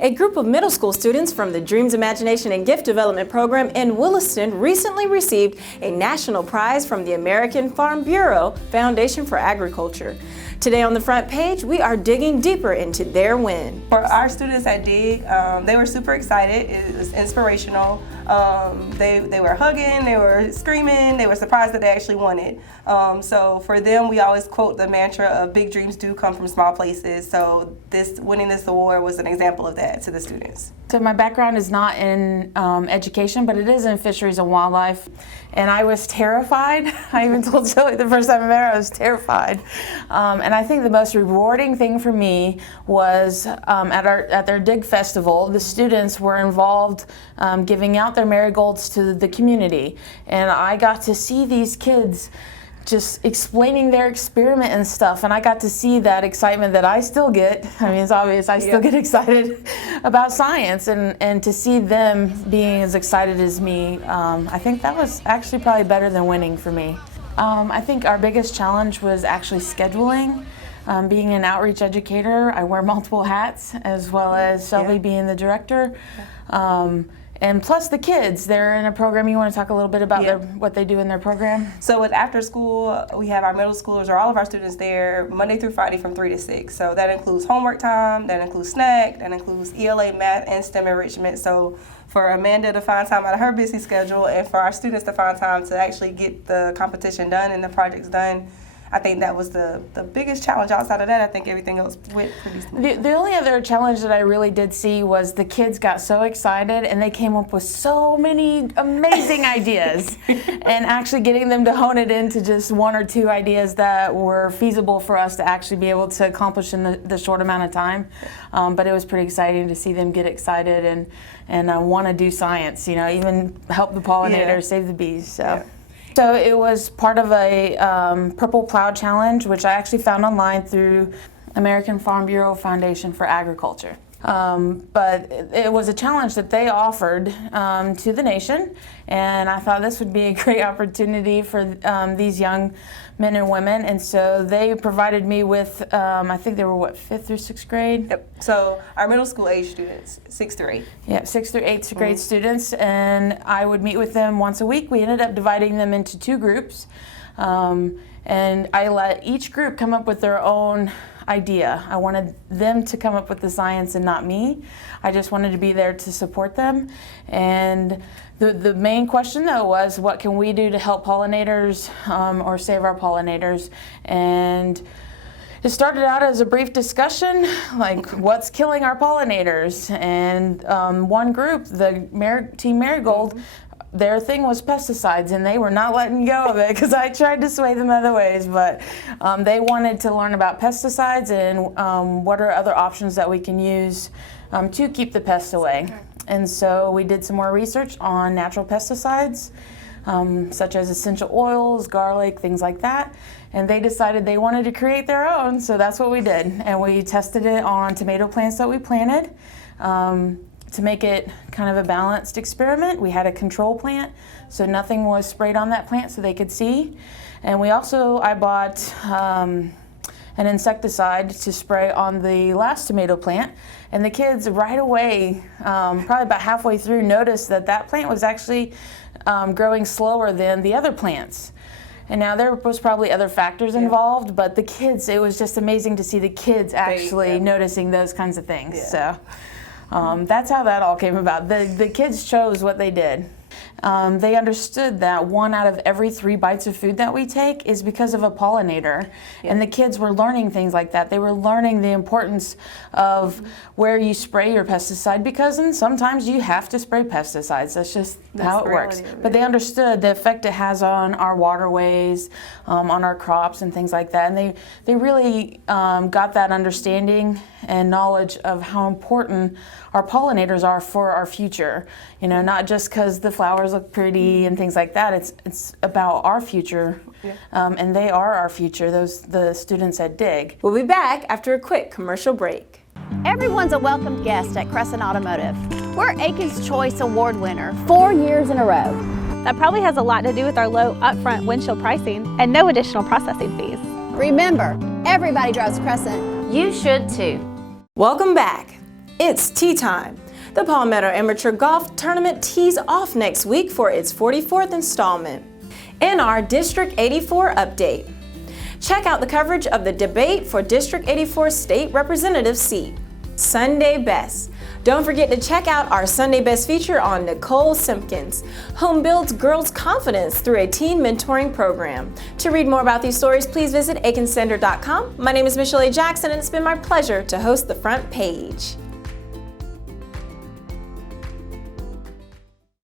A group of middle school students from the Dreams, Imagination, and Gift Development program in Williston recently received a national prize from the American Farm Bureau Foundation for Agriculture. Today on the front page, we are digging deeper into their win. For our students at DIG, they were super excited. It was inspirational. They were hugging, they were screaming, they were surprised that they actually won it. So for them, we always quote the mantra of big dreams do come from small places. So winning this award was an example of that to the students. So my background is not in education, but it is in fisheries and wildlife. And I was terrified. I even told Zoe the first time I met her, I was terrified. And I think the most rewarding thing for me was at their DIG festival, the students were involved giving out their marigolds to the community. And I got to see these kids just explaining their experiment and stuff, and I got to see that excitement that I still get. I mean, it's obvious I still get excited about science, and to see them being as excited as me, I think that was actually probably better than winning for me. I think our biggest challenge was actually scheduling. Being an outreach educator, I wear multiple hats, as well as Shelby being the director. And plus the kids, they're in a program. You want to talk a little bit about what they do in their program? So with after school, we have our middle schoolers, or all of our students there, Monday through Friday from 3 to 6. So that includes homework time, that includes snack, that includes ELA, math, and STEM enrichment. So for Amanda to find time out of her busy schedule, and for our students to find time to actually get the competition done and the projects done, I think that was the biggest challenge. Outside of that, I think everything else went pretty smooth. The only other challenge that I really did see was the kids got so excited and they came up with so many amazing ideas, and actually getting them to hone it into just one or two ideas that were feasible for us to actually be able to accomplish in the short amount of time. But it was pretty exciting to see them get excited and want to do science, you know, even help the pollinators, save the bees. So it was part of a Purple Plow Challenge, which I actually found online through American Farm Bureau Foundation for Agriculture. But it was a challenge that they offered to the nation, and I thought this would be a great opportunity for these young men and women, and so they provided me with, I think they were, 5th through 6th grade? Yep. So our middle school age students, 6th through 8th. Yeah, 6th through 8th grade students, and I would meet with them once a week. We ended up dividing them into 2 groups, and I let each group come up with their own idea. I wanted them to come up with the science and not me. I just wanted to be there to support them. And the main question though was, what can we do to help pollinators or save our pollinators? And it started out as a brief discussion, like what's killing our pollinators? And one group, the Team Marigold, their thing was pesticides, and they were not letting go of it because I tried to sway them other ways, but they wanted to learn about pesticides and what are other options that we can use to keep the pests away. And so we did some more research on natural pesticides, such as essential oils, garlic, things like that. And they decided they wanted to create their own, so that's what we did. And we tested it on tomato plants that we planted. To make it kind of a balanced experiment, we had a control plant, so nothing was sprayed on that plant so they could see. And I bought an insecticide to spray on the last tomato plant, and the kids right away, probably about halfway through, noticed that plant was actually growing slower than the other plants. And now there was probably other factors involved, but the kids, it was just amazing to see the kids actually noticing those kinds of things. So that's how that all came about. The kids chose what they did. They understood that 1 out of every 3 bites of food that we take is because of a pollinator. And the kids were learning things like that. They were learning the importance of where you spray your pesticide, because sometimes you have to spray pesticides. That's just how it works. But they understood the effect it has on our waterways, on our crops and things like that. And they really got that understanding and knowledge of how important our pollinators are for our future. You know, not just because the flowers look pretty and things like that. It's about our future, and they are our future. The students at DIG. We'll be back after a quick commercial break. Everyone's a welcome guest at Crescent Automotive. We're Aiken's Choice Award winner 4 years in a row. That probably has a lot to do with our low upfront windshield pricing and no additional processing fees. Remember, everybody drives Crescent. You should too. Welcome back. It's tea time. The Palmetto Amateur Golf Tournament tees off next week for its 44th installment. In our District 84 update, check out the coverage of the debate for District 84 State Representative seat. Sunday Best. Don't forget to check out our Sunday Best feature on Nicole Simpkins, whom builds girls' confidence through a teen mentoring program. To read more about these stories, please visit akinscenter.com. My name is Michel'le Jackson, and it's been my pleasure to host the front page.